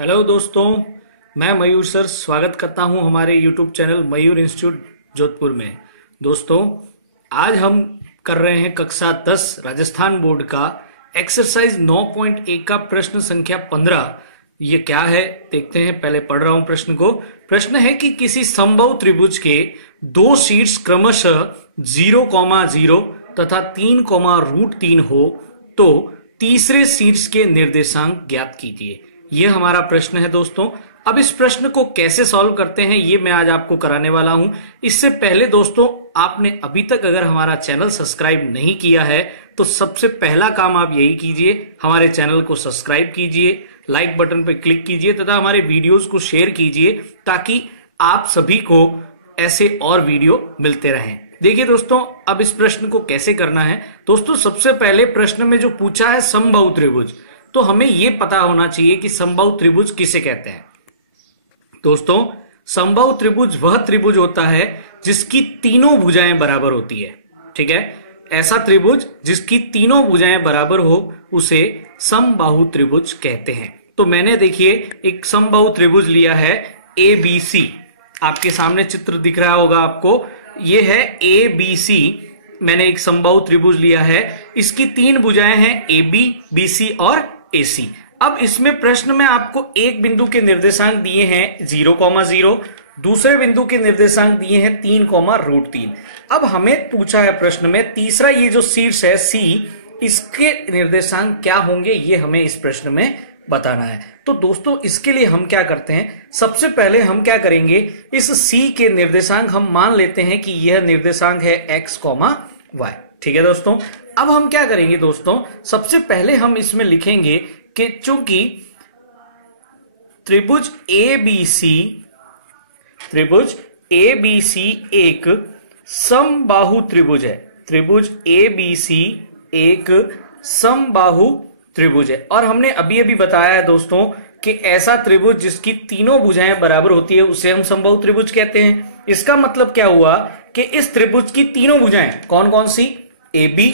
Hello दोस्तों, मैं मयूर sir स्वागत करता हूं हमारे यूट्यूब चैनल मयूर इंस्टीट्यूट जोधपुर में। दोस्तों, आज हम कर रहे हैं कक्षा 10 राजस्थान बोर्ड का एक्सरसाइज 9.1 का प्रश्न संख्या 15। ये क्या है देखते हैं। पहले पढ़ रहा हूं प्रश्न को। प्रश्न है कि किसी समबाहु त्रिभुज के दो शीर्ष क्रमशः 0,0 तथा 3,√3 हो तो तीसरे शीर्ष के निर्देशांक ज्ञात कीजिए। यह हमारा प्रश्न है दोस्तों। अब इस प्रश्न को कैसे सॉल्व करते हैं ये मैं आज आपको कराने वाला हूं। इससे पहले दोस्तों, आपने अभी तक अगर हमारा चैनल सब्सक्राइब नहीं किया है तो सबसे पहला काम आप यही कीजिए, हमारे चैनल को सब्सक्राइब कीजिए, लाइक बटन पर क्लिक कीजिए तथा हमारे वीडियोस को शेयर कीजिए ताकि आप सभी को ऐसे और वीडियो मिलते रहें। देखिए दोस्तों, अब इस प्रश्न को कैसे करना है। दोस्तों, सबसे पहले प्रश्न में जो पूछा है समबाहु त्रिभुज, तो हमें यह पता होना चाहिए कि समबाहु त्रिभुज किसे कहते हैं। दोस्तों, समबाहु त्रिभुज वह त्रिभुज होता है जिसकी तीनों भुजाएं बराबर होती है। ठीक है, ऐसा त्रिभुज जिसकी तीनों भुजाएं बराबर हो उसे समबाहु त्रिभुज कहते हैं। तो मैंने देखिए एक समबाहु त्रिभुज लिया है ABC। आपके सामने चित्र दिख रहा होगा आपको, यह है ABC। मैंने एक समबाहु त्रिभुज लिया है, इसकी तीन भुजाएं हैं AB, BC और AC। अब इसमें प्रश्न में आपको एक बिंदु के निर्देशांक दिए हैं 0,0, दूसरे बिंदु के निर्देशांक दिए हैं 3,√3। अब हमें पूछा है प्रश्न में तीसरा ये जो शीर्ष है C, इसके निर्देशांक क्या होंगे ये हमें इस प्रश्न में बताना है। तो दोस्तों, इसके लिए हम क्या करते हैं, सबसे पहले हम क्या करेंगे, इस C के निर्देशांक हम मान लेते हैं कि यह निर्देशांक है x, y। ठीक है दोस्तों, अब हम क्या करेंगे दोस्तों, सबसे पहले हम इसमें लिखेंगे कि चूंकि त्रिभुज ABC एक समबाहु त्रिभुज है। त्रिभुज ABC एक समबाहु त्रिभुज है और हमने अभी बताया है दोस्तों कि ऐसा त्रिभुज जिसकी तीनों भुजाएं बराबर होती है उसे हम समबाहु त्रिभुज कहते हैं। इसका मतलब क्या हुआ कि इस त्रिभुज की तीनों भुजाएं कौन कौन सी, AB,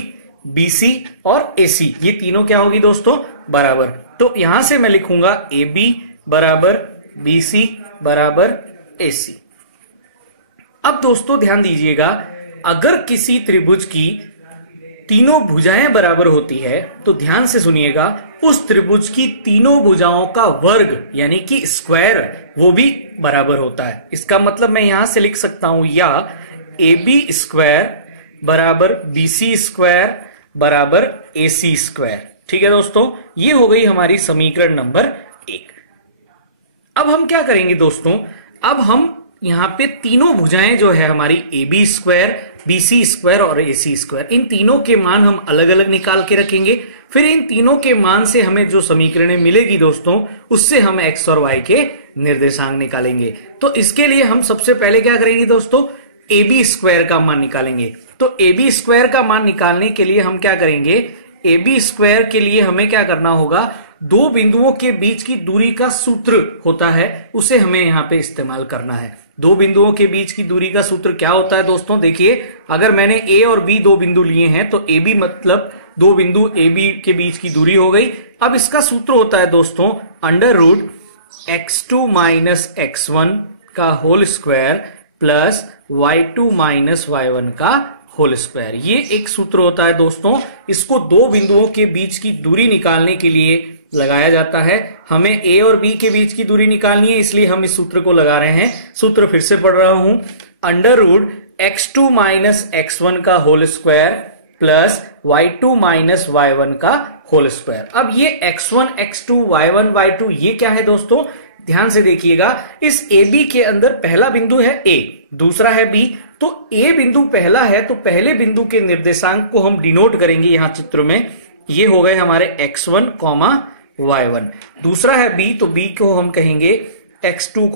BC और AC, ये तीनों क्या होगी दोस्तों, बराबर। तो यहां से मैं लिखूंगा AB बराबर BC बराबर AC। अब दोस्तों ध्यान दीजिएगा, अगर किसी त्रिभुज की तीनों भुजाएं बराबर होती है तो ध्यान से सुनिएगा, उस त्रिभुज की तीनों भुजाओं का वर्ग यानी कि स्क्वायर वो भी बराबर होता है। इसका मतलब मैं यहां से लिख सकता हूं या AB स्क्वायर बराबर BC स्क्वायर बराबर AC स्क्वायर। ठीक है दोस्तों, ये हो गई हमारी समीकरण नंबर 1। अब हम क्या करेंगे दोस्तों, अब हम यहां पे तीनों भुजाएं जो है हमारी AB स्क्वायर, BC स्क्वायर और AC स्क्वायर, इन तीनों के मान हम अलग अलग निकाल के रखेंगे। फिर इन तीनों के मान से हमें जो समीकरणें मिलेगी दोस्तों, उससे हम x और y के निर्देशांक निकालेंगे। तो इसके लिए हम सबसे पहले क्या करेंगे दोस्तों, AB स्क्वायर का मान निकालेंगे। तो AB स्क्वायर का मान निकालने के लिए हम क्या करेंगे, AB स्क्वायर के लिए हमें क्या करना होगा, दो बिंदुओं के बीच की दूरी का सूत्र होता है उसे हमें यहां पे इस्तेमाल करना है। दो बिंदुओं के बीच की दूरी का सूत्र क्या होता है दोस्तों, देखिए अगर मैंने A और B दो बिंदु लिए हैं तो AB मतलब दो बिंदु AB के बीच की दूरी हो गई। अब इसका सूत्र होता है दोस्तों √x2 - x1 का whole square plus y2 - y1 का होल स्क्वायर। ये एक सूत्र होता है दोस्तों, इसको दो बिंदुओं के बीच की दूरी निकालने के लिए लगाया जाता है। हमें A और B के बीच की दूरी निकालनी है, इसलिए हम इस सूत्र को लगा रहे हैं। सूत्र फिर से पढ़ रहा हूं, √x2 - x1 का whole square plus y2 - y1 का होल स्क्वायर। अब ये x1, x2, y1, y2 ये क्या है दोस्तों, ध्यान से देखिएगा, इस AB के अंदर पहला बिंदु है A, दूसरा है B। तो A बिंदु पहला है तो पहले बिंदु के निर्देशांक को हम डिनोट करेंगे यहां चित्र में, ये हो गए हमारे x1, y1। दूसरा है B, तो B को हम कहेंगे x2,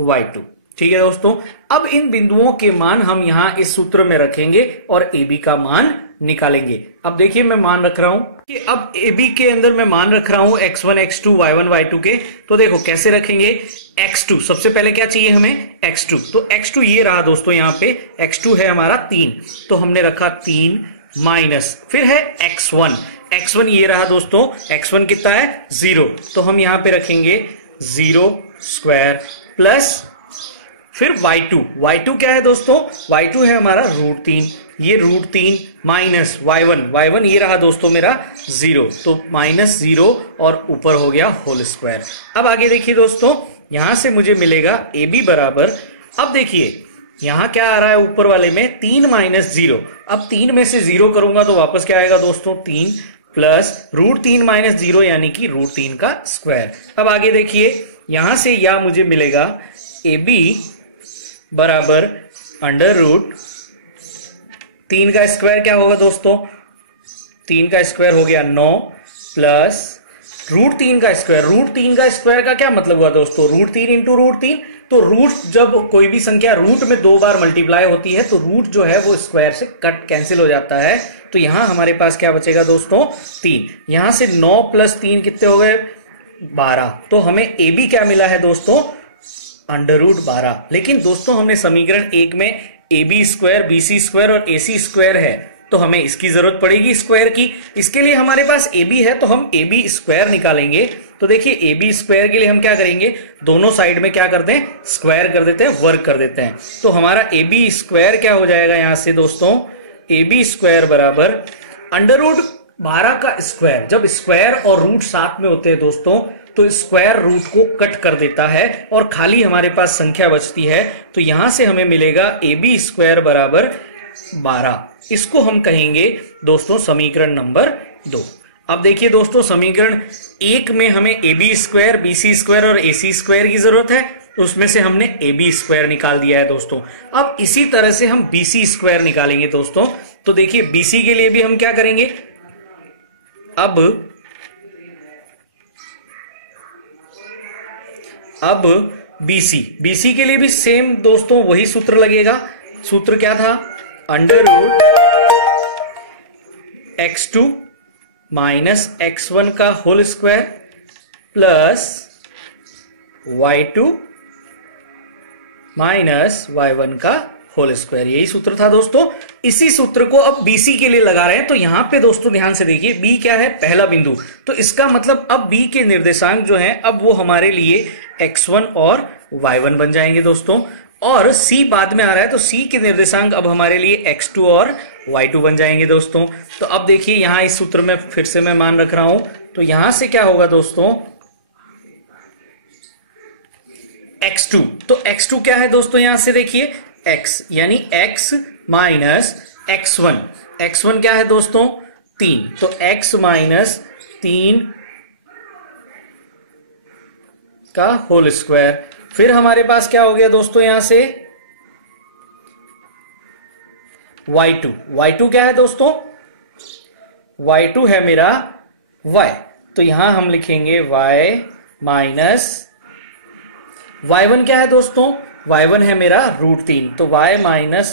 y2। ठीक है दोस्तों, अब इन बिंदुओं के मान हम यहां इस सूत्र में रखेंगे और AB का मान निकालेंगे। अब देखिए मैं मान रख रहा हूं कि अब AB के अंदर मैं मान रख रहा हूं x1, x2, y1, y2 के। तो देखो कैसे रखेंगे, x2 सबसे पहले क्या चाहिए हमें, x2। तो x2 ये रहा दोस्तों, यहां पे x2 है हमारा 3, तो हमने रखा 3 माइनस, फिर है x1 ये रहा दोस्तों, x1 कितना है 0, तो हम यहां पे रखेंगे 0 स्क्वायर प्लस फिर y2 क्या है दोस्तों, y2 है हमारा √3, ये √3 माइनस y1 ये रहा दोस्तों मेरा 0, तो -0 और ऊपर हो गया होल स्क्वायर। अब आगे देखिए दोस्तों, यहां से मुझे मिलेगा AB बराबर, अब देखिए यहां क्या आ रहा है ऊपर वाले में 3 - 0, अब 3 में से 0 करूंगा तो वापस क्या आएगा दोस्तों 3 प्लस √3 - 0 यानी कि √3 का स्क्वायर। अब आगे देखिए यहां से या मुझे मिलेगा AB बराबर √3 का स्क्वायर क्या होगा दोस्तों, 3 का स्क्वायर हो गया 9 प्लस √3 का स्क्वायर, √3 का स्क्वायर का क्या मतलब हुआ दोस्तों, √3 इंटू √3, तो रूट जब कोई भी संख्या रूट में 2 बार मल्टीप्लाई होती है तो रूट जो है वो स्क्वायर से कट कैंसिल हो जाता है, तो यहां हमारे पास क्या बचेगा दोस्तों 3, यहां से 9 + 3 कितने हो गए 12, तो हमें AB क्या मिला है दोस्तों √12। लेकिन दोस्तों हमने समीकरण 1 में AB स्क्वायर, BC स्क्वायर और AC स्क्वायर है, तो हमें इसकी जरूरत पड़ेगी स्क्वायर की, इसके लिए हमारे पास AB है तो हम AB स्क्वायर निकालेंगे। तो देखिए AB स्क्वायर के लिए हम क्या करेंगे, दोनों साइड में क्या करते हैं स्क्वायर कर देते हैं, वर्क कर देते हैं, तो हमारा AB स्क्वायर क्या हो जाएगा यहां से दोस्तों, AB स्क्वायर बराबर √12 का स्क्वायर, जब स्क्वायर और रूट साथ में होते हैं दोस्तों तो स्क्वायर रूट को कट कर देता है और खाली हमारे पास संख्या बचती है, तो यहां से हमें मिलेगा AB स्क्वायर बराबर 12, इसको हम कहेंगे दोस्तों समीकरण नंबर 2। अब देखिए दोस्तों समीकरण 1 में हमें AB स्क्वायर, BC स्क्वायर और AC स्क्वायर की जरूरत है, उसमें से हमने AB स्क्वायर निकाल दिया है दोस्तों। अब इसी तरह से हम BC स्क्वायर निकालेंगे दोस्तों, तो देखिए BC के लिए भी हम क्या करेंगे, अब BC के लिए भी सेम दोस्तों वही सूत्र लगेगा, सूत्र क्या था √x2 - x1 का whole square plus y2 - y1 का होल स्क्वायर, यही सूत्र था दोस्तों। इसी सूत्र को अब BC के लिए लगा रहे हैं, तो यहां पे दोस्तों ध्यान से देखिए B क्या है पहला बिंदु, तो इसका मतलब अब B के निर्देशांक जो हैं अब वो हमारे लिए x1 और y1 बन जाएंगे दोस्तों, और C बाद में आ रहा है तो C के निर्देशांक अब हमारे लिए x2 और y2 बन जाएंगे दोस्तों। तो अब देखिए यहां इस सूत्र में फिर से मैं मान रख रहा हूं, तो यहां से क्या होगा दोस्तों x2, तो x2 क्या है दोस्तों, यहां से देखिए x यानी x माइनस x1, x1 क्या है दोस्तों 3, तो x - 3 का होल स्क्वायर, फिर हमारे पास क्या हो गया दोस्तों यहां से y2 क्या है दोस्तों, y2 है मेरा y, तो यहां हम लिखेंगे y माइनस y1 क्या है दोस्तों, y1 है मेरा √3, तो y -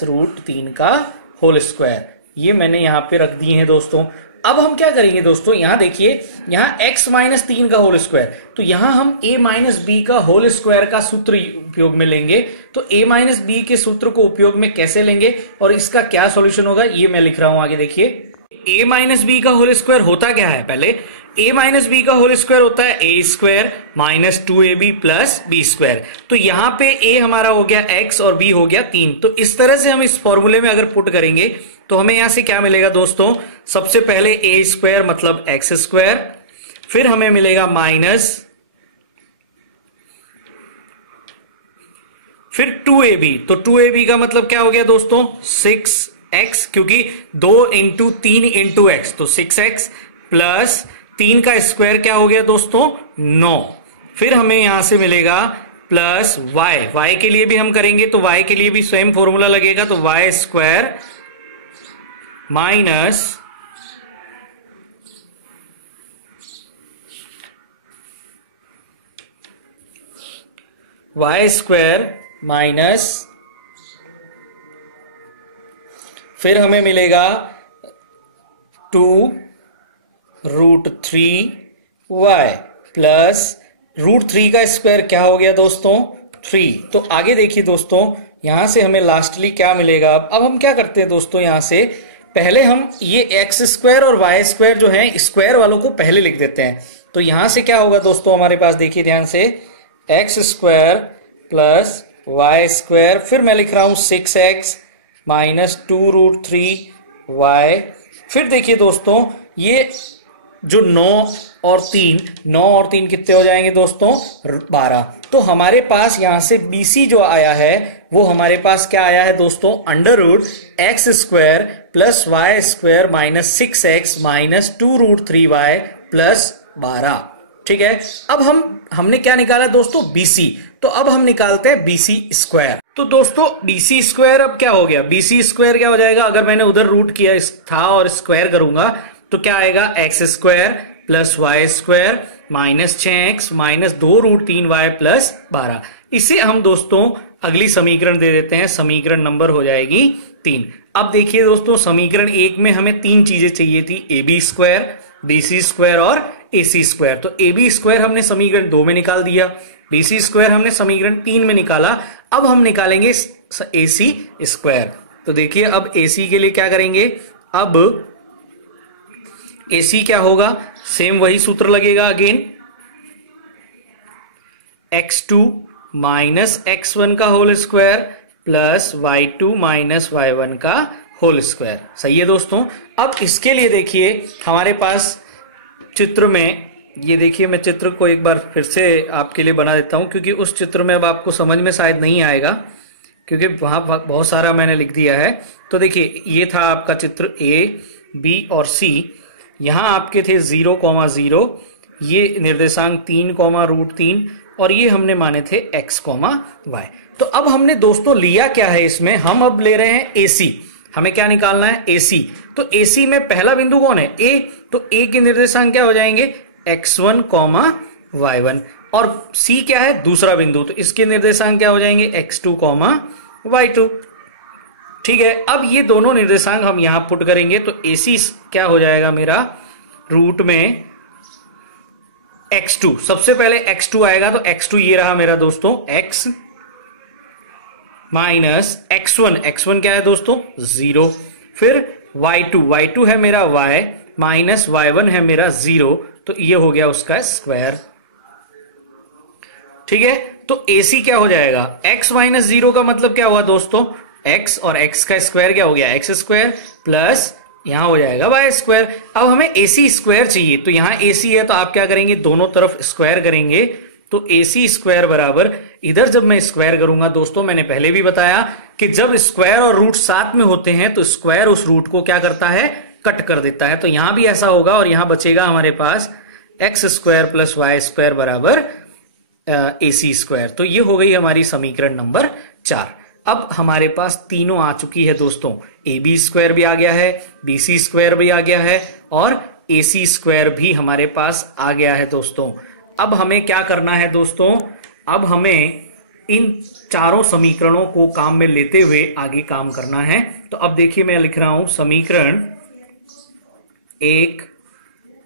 √3 का होल स्क्वायर, ये मैंने यहां पे रख दिए हैं दोस्तों। अब हम क्या करेंगे दोस्तों, यहां देखिए यहां x - 3 का होल स्क्वायर, तो यहां हम a - b का होल स्क्वायर का सूत्र उपयोग में लेंगे, तो a - b के सूत्र को उपयोग में कैसे लेंगे और इसका क्या सॉल्यूशन होगा ये मैं लिख रहा हूं आगे देखिए। a - b का होल स्क्वायर होता क्या है, पहले a - b का होल स्क्वायर होता है a square minus 2ab plus b square, तो यहां पे a हमारा हो गया x और b हो गया 3, तो इस तरह से हम इस फॉर्मूले में अगर पुट करेंगे तो हमें यहां से क्या मिलेगा दोस्तों, सबसे पहले a स्क्वायर मतलब x स्क्वायर, फिर हमें मिलेगा माइनस फिर 2ab, तो 2ab का मतलब क्या हो गया दोस्तों 6x, क्योंकि 2 × 3 × x तो 6x प्लस 3 का स्क्वायर क्या हो गया दोस्तों 9, फिर हमें यहां से मिलेगा प्लस y के लिए भी हम करेंगे तो y के लिए भी सेम फॉर्मूला लगेगा, तो y square minus y square minus फिर हमें मिलेगा 2 √3y प्लस √3 का स्क्वायर क्या हो गया दोस्तों 3। तो आगे देखिए दोस्तों यहां से हमें लास्टली क्या मिलेगा, अब हम क्या करते हैं दोस्तों, यहां से पहले हम ये x स्क्वायर और y स्क्वायर जो है स्क्वायर वालों को पहले लिख देते हैं, तो यहां से क्या होगा दोस्तों हमारे पास देखिए ध्यान से x square plus y square, फिर मैं लिख रहा हूं 6x माइनस 2√3y। फिर देखिए दोस्तों, ये जो 9 और 3 कितने हो जाएंगे दोस्तों? 12। तो हमारे पास यहां से BC जो आया है वो हमारे पास क्या आया है दोस्तों? √x square plus y square minus 6x minus 2√3y plus 12। ठीक है, अब हमने क्या निकाला दोस्तों? BC। तो अब हम निकालते हैं BC स्क्वायर। तो दोस्तों BC स्क्वायर अब क्या हो गया? BC स्क्वायर क्या हो जाएगा? अगर मैंने उधर रूट किया था और स्क्वायर करूंगा तो क्या आएगा? x square plus y square minus 6x minus 2√3y plus 12। इसे हम दोस्तों अगली समीकरण दे देते हैं, समीकरण नंबर हो जाएगी 3। अब देखिए दोस्तों, समीकरण 1 में हमें 3 चीजें चाहिए थी, AB स्क्वायर, BC स्क्वायर और AC स्क्वायर। तो AB स्क्वायर हमने समीकरण 2 में निकाल दिया, BC स्क्वायर हमने समीकरण 3 में निकाला। अब हम निकालेंगे AC स्क्वायर। तो देखिए अब AC के लिए क्या करेंगे? अब AC क्या होगा? सेम वही सूत्र लगेगा अगेन, x2 माइनस x1 का whole square plus y2 minus y1 का होल स्क्वायर। सही है दोस्तों। अब इसके लिए देखिए हमारे पास चित्र में, ये देखिए मैं चित्र को एक बार फिर से आपके लिए बना देता हूं, क्योंकि उस चित्र में अब आपको समझ में शायद नहीं आएगा, क्योंकि वहां बहुत सारा मैंने लिख दिया है। तो देखिए ये था आपका चित्र A, B और C। यहां आपके थे 0,0, ये निर्देशांक 3,√3 और ये हमने माने थे x, y। तो अब हमने दोस्तों लिया क्या है इसमें? हम अब ले रहे हैं AC। हमें क्या निकालना है? AC। तो AC में पहला बिंदु कौन है? A। तो A के निर्देशांक क्या हो जाएंगे? x1, y1। और C क्या है? दूसरा बिंदु, तो इसके निर्देशांक क्या हो जाएंगे? x2, y2। ठीक है, अब ये दोनों निर्देशांक हम यहां पुट करेंगे तो AC क्या हो जाएगा मेरा? रूट में x2, सबसे पहले x2 आएगा, तो x2 ये रहा मेरा दोस्तों x माइनस x1, x1 क्या है दोस्तों? 0। फिर y2 है मेरा y माइनस y1 है मेरा 0, तो ये हो गया उसका स्क्वायर। ठीक है, तो AC क्या हो जाएगा? x माइनस 0 का मतलब क्या हुआ दोस्तों? x, और x का स्क्वायर क्या हो गया? x स्क्वायर प्लस यहां हो जाएगा y स्क्वायर। अब हमें AC स्क्वायर चाहिए, तो यहां AC है तो आप क्या करेंगे? दोनों तरफ स्क्वायर करेंगे, तो AC स्क्वायर बराबर, इधर जब मैं स्क्वायर करूंगा दोस्तों, मैंने पहले भी बताया कि जब स्क्वायर और रूट साथ में होते हैं तो स्क्वायर उस रूट को क्या करता है? कट कर देता है। तो यहां भी ऐसा होगा और यहां बचेगा हमारे पास x square plus y square बराबर AC स्क्वायर। तो ये हो गई हमारी समीकरण नंबर 4। अब हमारे पास तीनों आ चुकी है दोस्तों, AB स्क्वायर भी आ गया है, BC स्क्वायर भी आ गया है और AC स्क्वायर भी हमारे पास आ गया है दोस्तों। अब हमें क्या करना है दोस्तों? अब हमें इन चारों समीकरणों को काम में लेते हुए आगे काम करना है। तो अब देखिए मैं लिख रहा हूं समीकरण 1,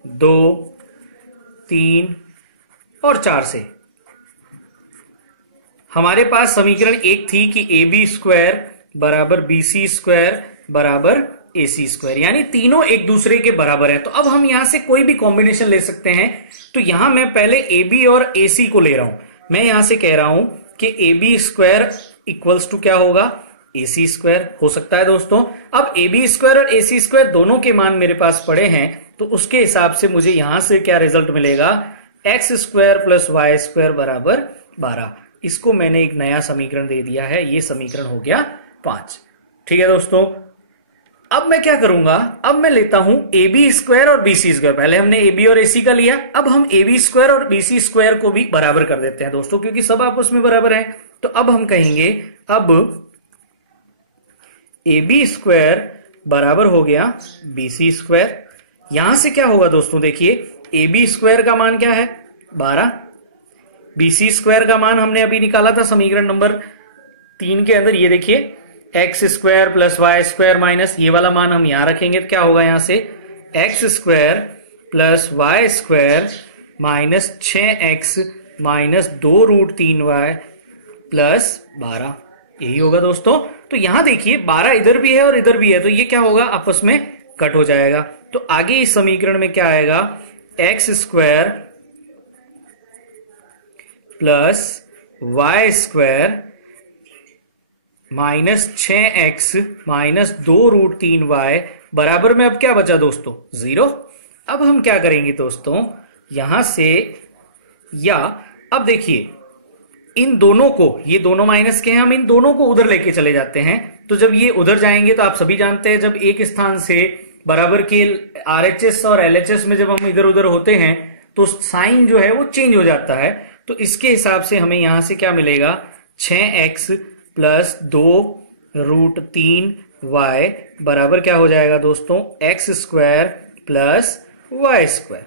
2, 3 और 4 से। हमारे पास समीकरण 1 थी कि AB स्क्वायर बराबर BC स्क्वायर बराबर AC स्क्वायर, यानी तीनों एक दूसरे के बराबर है। तो अब हम यहां से कोई भी कॉम्बिनेशन ले सकते हैं। तो यहां मैं पहले AB और AC को ले रहा हूं। मैं यहां से कह रहा हूं कि AB स्क्वायर इक्वल्स टू क्या होगा? AC स्क्वायर हो सकता है दोस्तों। अब AB स्क्वायर और AC स्क्वायर दोनों के मान मेरे पास पड़े हैं, तो उसके हिसाब से मुझे यहां से क्या रिजल्ट मिलेगा? x square plus y square बराबर 12। इसको मैंने एक नया समीकरण दे दिया है, ये समीकरण हो गया 5। ठीक है दोस्तों, अब मैं क्या करूंगा? अब मैं लेता हूं AB स्क्वायर और BC स्क्वायर। पहले हमने AB और AC का लिया, अब हम AB स्क्वायर और BC स्क्वायर को भी बराबर कर देते हैं दोस्तों, क्योंकि सब आपस में बराबर है। तो अब हम कहेंगे अब AB स्क्वायर बराबर हो गया BC स्क्वायर। यहां से क्या होगा दोस्तों? देखिए AB स्क्वायर का मान क्या है? 12। BC स्क्वायर का मान हमने अभी निकाला था समीकरण नंबर 3 के अंदर। ये देखिए x square plus y square minus ये वाला मान हम यहां रखेंगे तो क्या होगा? यहां से x square plus y square minus 6x minus 2√3y plus 12, यही होगा दोस्तों। तो यहां देखिए 12 इधर भी है और इधर भी है, तो ये क्या होगा? आपस में कट हो जाएगा। तो आगे इस समीकरण में क्या आएगा? x square plus y square minus 6x minus 2√3y बराबर में अब क्या बचा दोस्तों? 0। अब हम क्या करेंगे दोस्तों, यहां से या अब देखिए इन दोनों को, ये दोनों माइनस के हैं, हम इन दोनों को उधर लेके चले जाते हैं। तो जब ये उधर जाएंगे तो आप सभी जानते हैं जब एक स्थान से बराबर के RHS और LHS में जब हम इधर उधर होते हैं तो साइन जो है वो चेंज हो जाता है। तो इसके हिसाब से हमें यहां से क्या मिलेगा, 6x प्लस 2√3y बराबर क्या हो जाएगा दोस्तों, x square plus y square.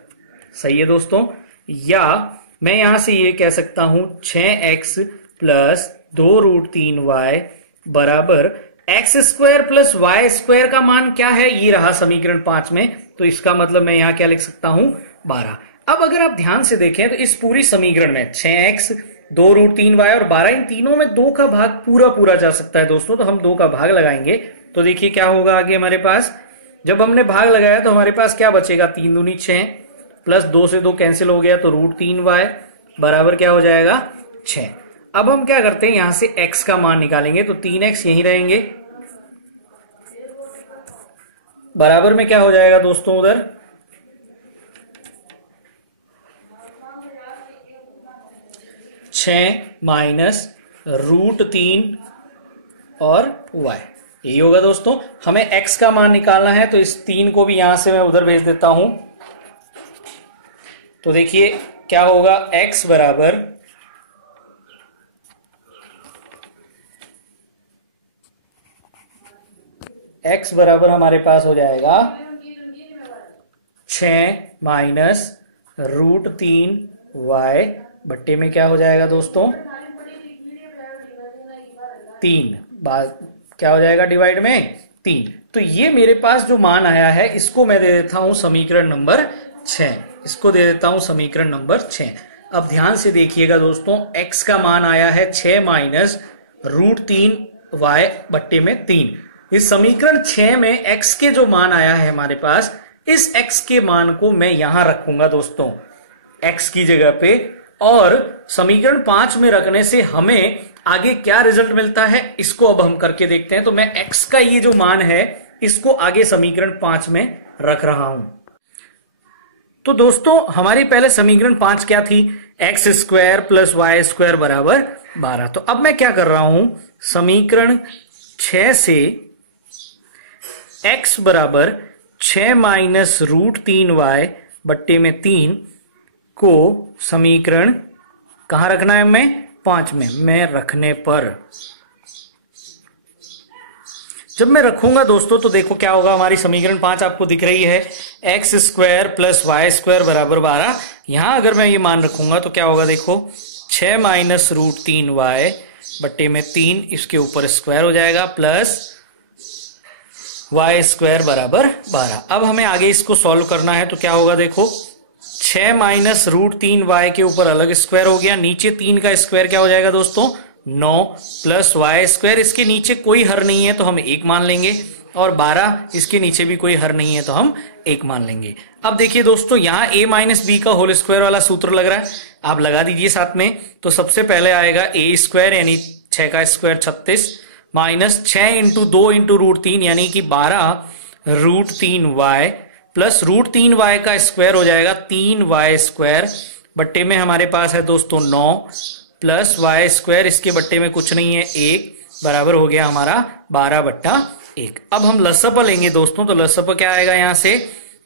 सही है दोस्तों। या मैं यहां से ये कह सकता हूं 6x प्लस 2√3y बराबर x square plus y square का मान क्या है, ये रहा समीकरण 5 में। तो इसका मतलब मैं यहां क्या लिख सकता हूं, 12। अब अगर आप ध्यान से देखें तो इस पूरी समीकरण में 6x 2√3y और 12, इन तीनों में 2 का भाग पूरा पूरा जा सकता है दोस्तों। तो हम 2 का भाग लगाएंगे तो देखिए क्या होगा आगे हमारे पास। जब हमने भाग लगाया तो हमारे पास क्या बचेगा, 3 दूनी 6 प्लस 2 से 2 कैंसिल हो गया तो √3y बराबर क्या हो जाएगा, 6। अब हम क्या करते हैं, यहां से x का मान निकालेंगे तो 3x यहीं रहेंगे, बराबर में क्या हो जाएगा दोस्तों उधर, 6 माइनस √3 और y, यही होगा दोस्तों। हमें x का मान निकालना है तो इस 3 को भी यहां से मैं उधर भेज देता हूं। तो देखिए क्या होगा, x बराबर हमारे पास हो जाएगा 6 माइनस √3y बट्टे में क्या हो जाएगा दोस्तों, 3 बात क्या हो जाएगा डिवाइड में 3। तो ये मेरे पास जो मान आया है इसको मैं दे देता हूं समीकरण नंबर 6, इसको दे देता हूं समीकरण नंबर 6। अब ध्यान से देखिएगा दोस्तों, x का मान आया है 6 माइनस √3y बट्टे में 3। इस समीकरण 6 में x के जो मान आया है हमारे पास, इस x के मान को मैं यहां रखूंगा दोस्तों x की जगह पे, और समीकरण 5 में रखने से हमें आगे क्या रिजल्ट मिलता है इसको अब हम करके देखते हैं। तो मैं x का ये जो मान है इसको आगे समीकरण 5 में रख रहा हूं। तो दोस्तों हमारी पहले समीकरण 5 क्या थी, x square plus y square बराबर 12। तो अब मैं क्या कर रहा हूं, समीकरण 6 से x बराबर 6 माइनस √3y बट्टे में 3 को समीकरण कहां रखना है, मैं 5 में रखने पर जब मैं रखूंगा दोस्तों तो देखो क्या होगा, हमारी समीकरण 5 आपको दिख रही है, x square plus y square बराबर 12। यहां अगर मैं ये मान रखूंगा तो क्या होगा, देखो 6 माइनस √3y बट्टे में 3, इसके ऊपर स्क्वायर हो जाएगा, प्लस वाई स्क्वायर बराबर 12। अब हमें आगे इसको सॉल्व करना है तो क्या होगा, देखो 6 माइनस √3y के ऊपर अलग स्क्वायर हो गया, नीचे 3 का स्क्वायर क्या हो जाएगा दोस्तों, 9 प्लस वाई स्क्वायर, इसके नीचे कोई हर नहीं है तो हम 1 मान लेंगे, और 12 इसके नीचे भी कोई हर नहीं है तो हम 1 मान लेंगे। अब देखिए दोस्तों यहाँ a माइनस बी का होल स्क्वायर वाला सूत्र लग रहा है, आप लगा दीजिए साथ में। तो सबसे पहले आएगा a स्क्वायर यानी 6 का स्क्वायर 36 माइनस 6 इंटू 2 इंटू √3 यानी कि 12√3y प्लस √3y का स्क्वायर हो जाएगा 3y स्क्वायर बट्टे में हमारे पास है दोस्तों 9 प्लस वाई स्क्वायर, इसके बट्टे में कुछ नहीं है 1, बराबर हो गया हमारा 12/1। अब हम लसअप लेंगे दोस्तों, तो लसअप क्या आएगा, यहाँ से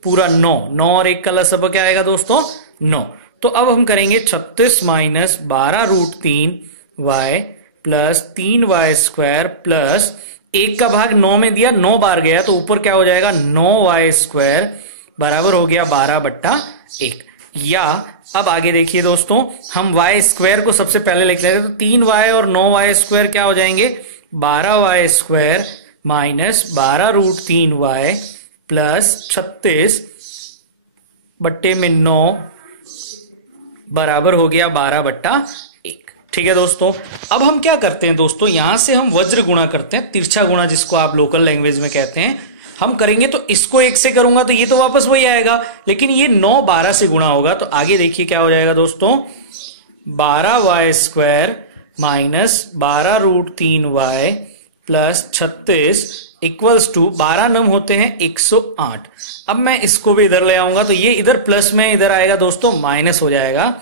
पूरा 9 और 1 का लसअप क्या आएगा दोस्तों, 9। तो अब हम करेंगे 36 minus 12√3y plus 3y square plus 1 का भाग 9 में दिया, 9 बार गया तो ऊपर क्या हो जाएगा 9y स्क्वायर बराबर हो गया 12/1। या अब आगे देखिए दोस्तों, हम y स्क्वायर को सबसे पहले लिख लेते हैं, तो 3y और 9y स्क्वायर क्या हो जाएंगे 12y square minus 12√3y plus 36 बट्टे में 9 बराबर हो गया 12/1। ठीक है दोस्तों, अब हम क्या करते हैं दोस्तों, यहां से हम वज्र गुणा करते हैं, तिरछा गुणा जिसको आप लोकल लैंग्वेज में कहते हैं, हम करेंगे। तो इसको 1 से करूंगा तो ये तो वापस वही आएगा, लेकिन ये 9 12 से गुणा होगा। तो आगे देखिए क्या हो जाएगा दोस्तों, 12y² minus 12√3y plus 36 equals to 12 नम होते हैं 108। अब मैं इसको भी इधर ले आऊंगा तो ये इधर प्लस में इधर आएगा दोस्तों माइनस हो जाएगा।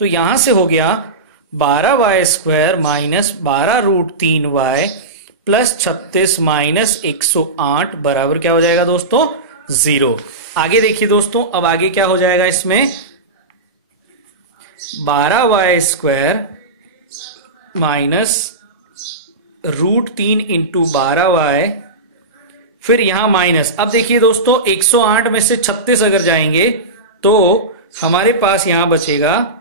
तो यहां से हो गया 12y² minus 12√3y plus 36 minus 108 बराबर क्या हो जाएगा दोस्तों 0। आगे देखिए दोस्तों, अब आगे क्या हो जाएगा इसमें 12y² माइनस √3 इंटू 12y फिर यहां माइनस। अब देखिए दोस्तों 108 में से 36 अगर जाएंगे तो हमारे पास यहां बचेगा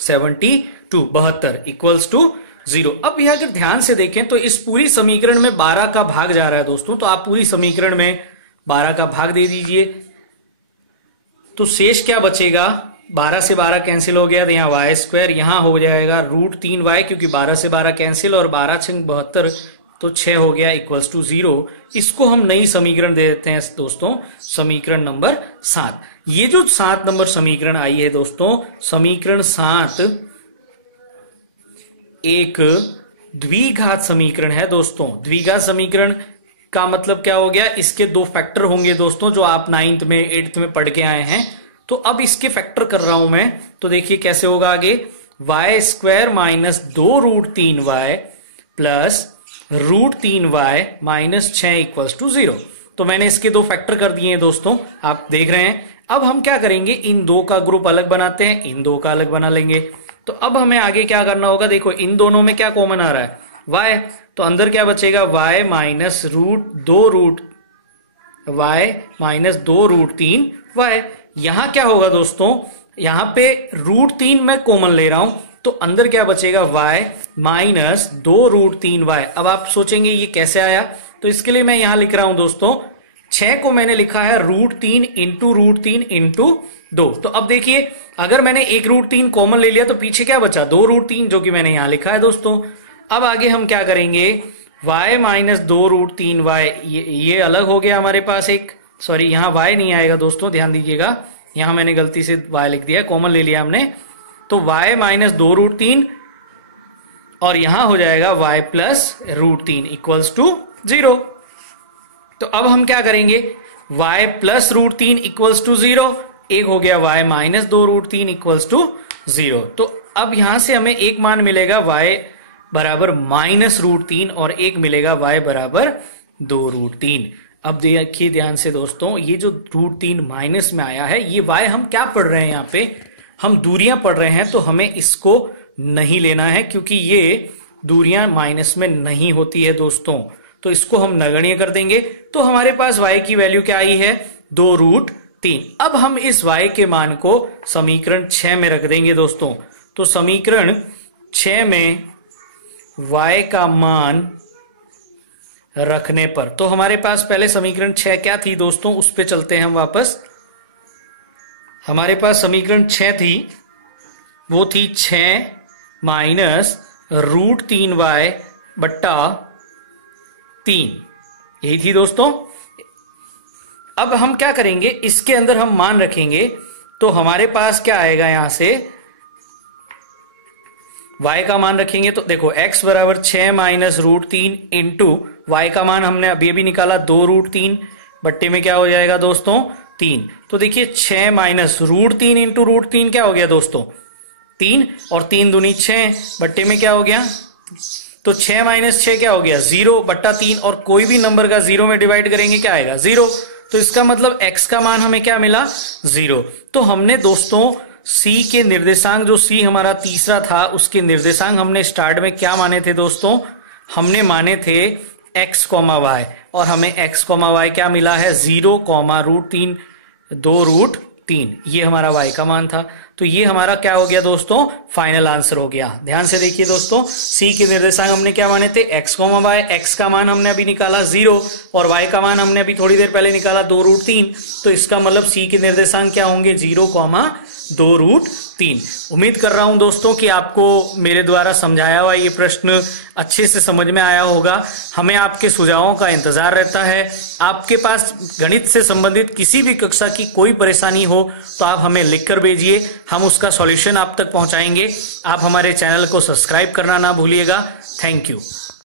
72 इक्वल्स टू 0। अब यह अगर ध्यान से देखें तो इस पूरी समीकरण में 12 का भाग जा रहा है दोस्तों, तो आप पूरी समीकरण में 12 का भाग दे दीजिए तो शेष क्या बचेगा, 12 से 12 कैंसिल हो गया तो यहाँ y², यहां हो जाएगा √3y क्योंकि 12 से 12 कैंसिल और 12 6 72 तो 6 हो गया इक्वल्स टू 0। इसको हम नई समीकरण दे देते हैं दोस्तों, समीकरण नंबर 7। ये जो 7 नंबर समीकरण आई है दोस्तों, समीकरण 7 एक द्विघात समीकरण है दोस्तों। द्विघात समीकरण का मतलब क्या हो गया, इसके दो फैक्टर होंगे दोस्तों, जो आप 9th में 8th में पढ़ के आए हैं। तो अब इसके फैक्टर कर रहा हूं मैं, तो देखिए कैसे होगा आगे, y² minus 2√3y plus √3y minus 6 equals to 0। तो मैंने इसके दो फैक्टर कर दिए हैं दोस्तों, आप देख रहे हैं। अब हम क्या करेंगे, इन दो का ग्रुप अलग बनाते हैं, इन दो का अलग बना लेंगे। तो अब हमें आगे क्या करना होगा, देखो इन दोनों में क्या कॉमन आ रहा है y, तो अंदर क्या बचेगा y माइनस √2√3y। यहां क्या होगा दोस्तों, यहां पे √3 मैं कॉमन ले रहा हूं तो अंदर क्या बचेगा y माइनस 2√3y। अब आप सोचेंगे ये कैसे आया, तो इसके लिए मैं यहां लिख रहा हूं दोस्तों, 6 को मैंने लिखा है √3 इंटू √3 इंटू 2। तो अब देखिए अगर मैंने एक √3 कॉमन ले लिया तो पीछे क्या बचा, 2√3 जो कि मैंने यहां लिखा है दोस्तों। अब आगे हम क्या करेंगे, y माइनस 2√3y ये अलग हो गया हमारे पास एक, सॉरी यहां y नहीं आएगा दोस्तों, ध्यान दीजिएगा, यहां मैंने गलती से y लिख दिया, कॉमन ले लिया हमने। तो y माइनस 2√3 और यहां हो जाएगा y प्लस √3 इक्वल्स टू 0। तो अब हम क्या करेंगे, y प्लस √3 इक्वल्स टू 0, एक हो गया y माइनस 2√3 इक्वल्स टू 0। तो अब यहां से हमें एक मान मिलेगा y बराबर माइनस √3 और एक मिलेगा y बराबर 2√3। अब देखिए ध्यान से दोस्तों, ये जो √3 माइनस में आया है, ये y हम क्या पढ़ रहे हैं, यहाँ पे हम दूरियां पढ़ रहे हैं, तो हमें इसको नहीं लेना है क्योंकि ये दूरियां माइनस में नहीं होती है दोस्तों। तो इसको हम नगण्य कर देंगे। तो हमारे पास y की वैल्यू क्या आई है, 2√3। अब हम इस y के मान को समीकरण 6 में रख देंगे दोस्तों। तो समीकरण 6 में y का मान रखने पर, तो हमारे पास पहले समीकरण 6 क्या थी दोस्तों, उस पे चलते हैं हम वापस। हमारे पास समीकरण 6 थी, वो थी 6 माइनस √3y बट्टा 3, यही थी दोस्तों। अब हम क्या करेंगे, इसके अंदर हम मान रखेंगे, तो हमारे पास क्या आएगा, यहां से y का मान रखेंगे। तो देखो x बराबर 6 माइनस √3 इंटू y का मान हमने अभी अभी निकाला 2√3 बट्टे में क्या हो जाएगा दोस्तों 3। तो देखिए 6 माइनस √3 इंटू √3 क्या हो गया दोस्तों 3, और 3 दूनी 6 बट्टे में क्या हो गया, तो 6 माइनस 6 क्या हो गया 0 बट्टा 3, और कोई भी नंबर का 0 में डिवाइड करेंगे क्या आएगा 0। तो इसका मतलब x का मान हमें क्या मिला 0। तो हमने दोस्तों c के निर्देशांक, जो c हमारा तीसरा था, उसके निर्देशांक हमने स्टार्ट में क्या माने थे दोस्तों, हमने माने थे x, y, और हमें x, y क्या मिला है 0, √3 2√3, ये हमारा y का मान था। तो ये हमारा क्या हो गया दोस्तों, फाइनल आंसर हो गया। ध्यान से देखिए दोस्तों, c के निर्देशांक हमने क्या माने थे x, y, x का मान हमने अभी निकाला 0 और y का मान हमने अभी थोड़ी देर पहले निकाला 2√3। तो इसका मतलब c के निर्देशांक क्या होंगे 0, 2√3। उम्मीद कर रहा हूं दोस्तों कि आपको मेरे द्वारा समझाया हुआ ये प्रश्न अच्छे से समझ में आया होगा। हमें आपके सुझावों का इंतजार रहता है। आपके पास गणित से संबंधित किसी भी कक्षा की कोई परेशानी हो तो आप हमें लिखकर भेजिए, हम उसका सॉल्यूशन आप तक पहुंचाएंगे। आप हमारे चैनल को सब्सक्राइब करना ना भूलिएगा। Thank you.